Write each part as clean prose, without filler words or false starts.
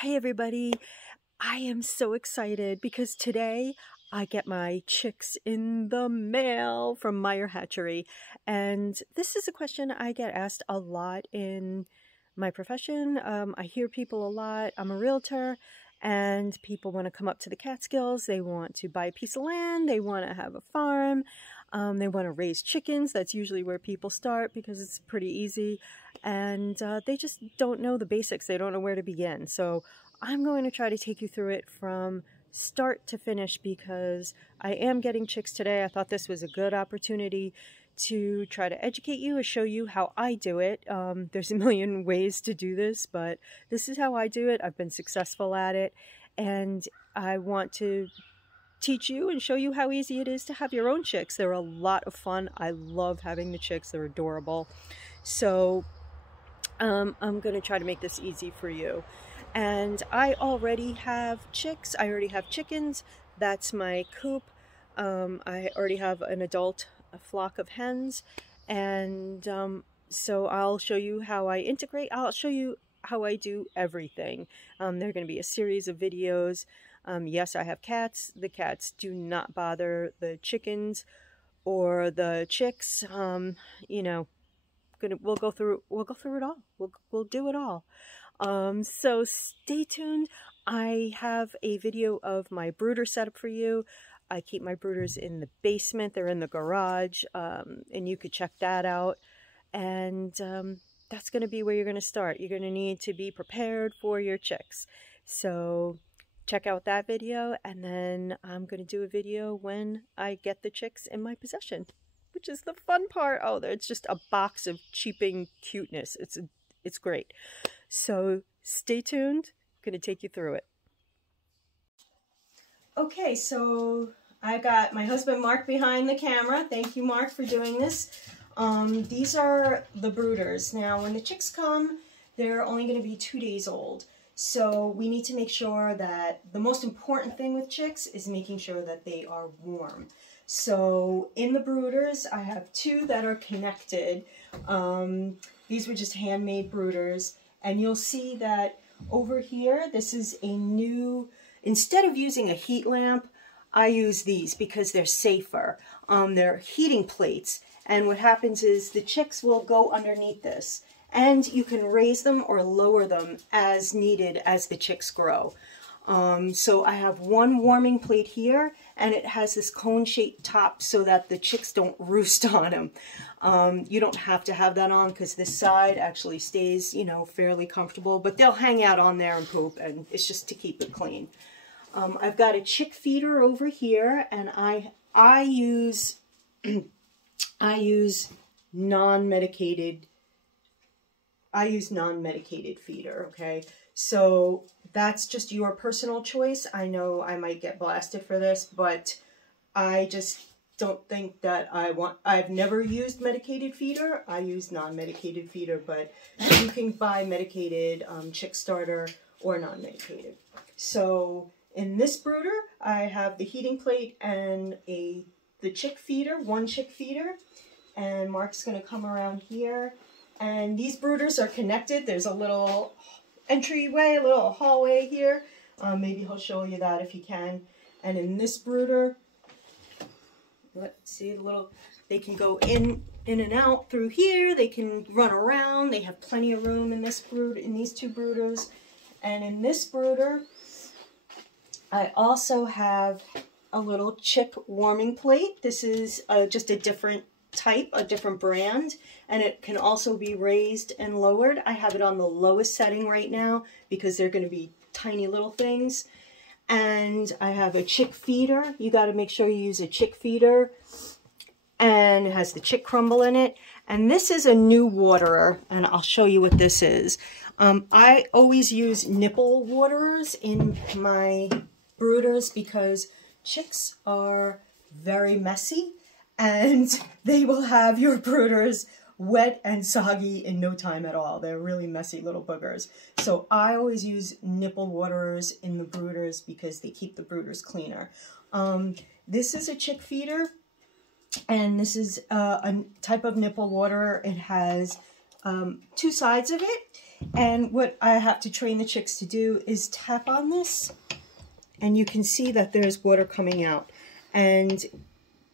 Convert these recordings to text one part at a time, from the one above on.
Hey everybody, I am so excited because today I get my chicks in the mail from Meyer Hatchery. And this is a question I get asked a lot in my profession. I hear people a lot. I'm a realtor and people want to come up to the Catskills. They want to buy a piece of land. They want to have a farm. They want to raise chickens. That's usually where people start because it's pretty easy. And they just don't know the basics. They don't know where to begin. So I'm going to try to take you through it from start to finish because I am getting chicks today. I thought this was a good opportunity to try to educate you and show you how I do it. There's a million ways to do this, but this is how I do it. I've been successful at it, and I want to teach you and show you how easy it is to have your own chicks. They're a lot of fun. I love having the chicks. They're adorable. So I'm going to try to make this easy for you. And I already have chicks. I already have chickens. That's my coop. I already have an adult flock of hens. And so I'll show you how I integrate. I'll show you how I do everything. There are going to be a series of videos. Yes, I have cats. The cats do not bother the chickens or the chicks. You know, we'll go through it all. We'll do it all. So stay tuned. I have a video of my brooder setup for you. I keep my brooders in the basement. They're in the garage, and you could check that out. And that's going to be where you're going to start. You're going to need to be prepared for your chicks. So check out that video, and then I'm going to do a video when I get the chicks in my possession, which is the fun part. Oh, it's just a box of cheaping cuteness. It's great. So stay tuned. I'm going to take you through it. Okay, so I got my husband Mark behind the camera. Thank you, Mark, for doing this. These are the brooders. Now, when the chicks come, they're only going to be 2 days old. So we need to make sure that the most important thing with chicks is making sure that they are warm. So in the brooders, I have 2 that are connected. These were just handmade brooders. And you'll see that over here, this is a new, instead of using a heat lamp, I use these because they're safer. They're heating plates. And what happens is the chicks will go underneath this. And you can raise them or lower them as needed as the chicks grow. So I have one warming plate here, and it has this cone-shaped top so that the chicks don't roost on them. You don't have to have that on because this side actually stays, you know, fairly comfortable, but they'll hang out on there and poop, and it's just to keep it clean. I've got a chick feeder over here, and I use non-medicated feeder, okay? So that's just your personal choice. I know I might get blasted for this, but I just don't think that I've never used medicated feeder. I use non-medicated feeder, but you can buy medicated chick starter or non-medicated. So in this brooder, I have the heating plate and the chick feeder, one chick feeder, and Mark's gonna come around here. And these brooders are connected. There's a little entryway, a little hallway here. Maybe he'll show you that if he can. And in this brooder, let's see, they can go in and out through here. They can run around. They have plenty of room in this brood, in these 2 brooders. And in this brooder, I also have a little chick warming plate. This is just a different type, a different brand, and it can also be raised and lowered. I have it on the lowest setting right now because they're going to be tiny little things. And I have a chick feeder. You got to make sure you use a chick feeder, and it has the chick crumble in it. And this is a new waterer, and I'll show you what this is. I always use nipple waterers in my brooders because chicks are very messy, and they will have your brooders wet and soggy in no time at all. They're really messy little boogers. So I always use nipple waterers in the brooders because they keep the brooders cleaner. This is a chick feeder, and this is a type of nipple waterer. It has 2 sides of it, And what I have to train the chicks to do is tap on this, and you can see that there's water coming out. And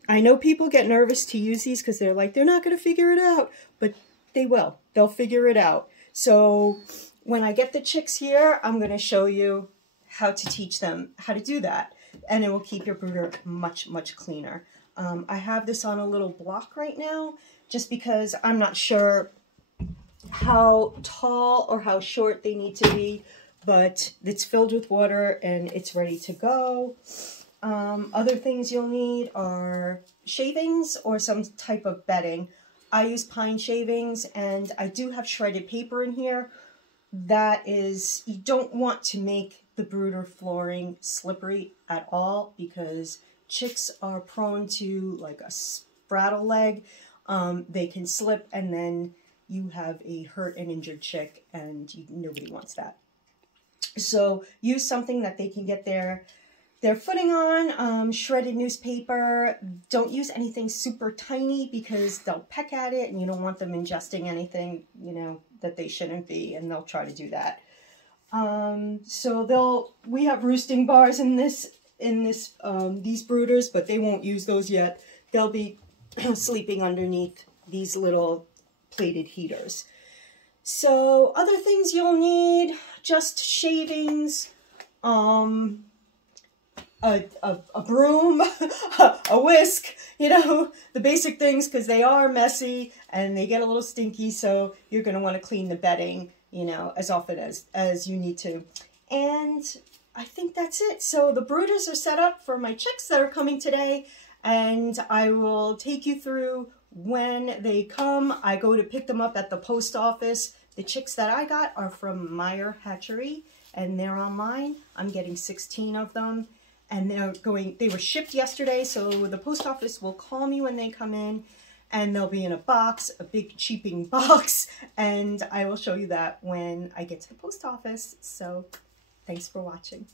I know people get nervous to use these because they're like, they're not going to figure it out, but they will. They'll figure it out. So when I get the chicks here, I'm going to show you how to teach them how to do that. And it will keep your brooder much, much cleaner. I have this on a little block right now, just because I'm not sure how tall or how short they need to be, but it's filled with water and it's ready to go. Other things you'll need are shavings or some type of bedding. I use pine shavings, and I do have shredded paper in here. That is, you don't want to make the brooder flooring slippery at all, because chicks are prone to like a spraddle leg. They can slip, and then you have a hurt and injured chick, and nobody wants that. So use something that they can get their footing on. Shredded newspaper. Don't use anything super tiny because they'll peck at it, and you don't want them ingesting anything, you know, that they shouldn't be, and they'll try to do that. So we have roosting bars in these brooders, but they won't use those yet. They'll be sleeping underneath these little plated heaters. So other things you'll need, just shavings, a broom, a whisk, you know, the basic things, because they are messy and they get a little stinky, so you're going to want to clean the bedding, you know, as often as you need to. And I think that's it. So the brooders are set up for my chicks that are coming today, and I will take you through when they come. I go to pick them up at the post office. The chicks that I got are from Meyer Hatchery, and they're online. I'm getting 16 of them, and they were shipped yesterday, so the post office will call me when they come in, and they'll be in a box, a big cheaping box, and I will show you that when I get to the post office. So thanks for watching.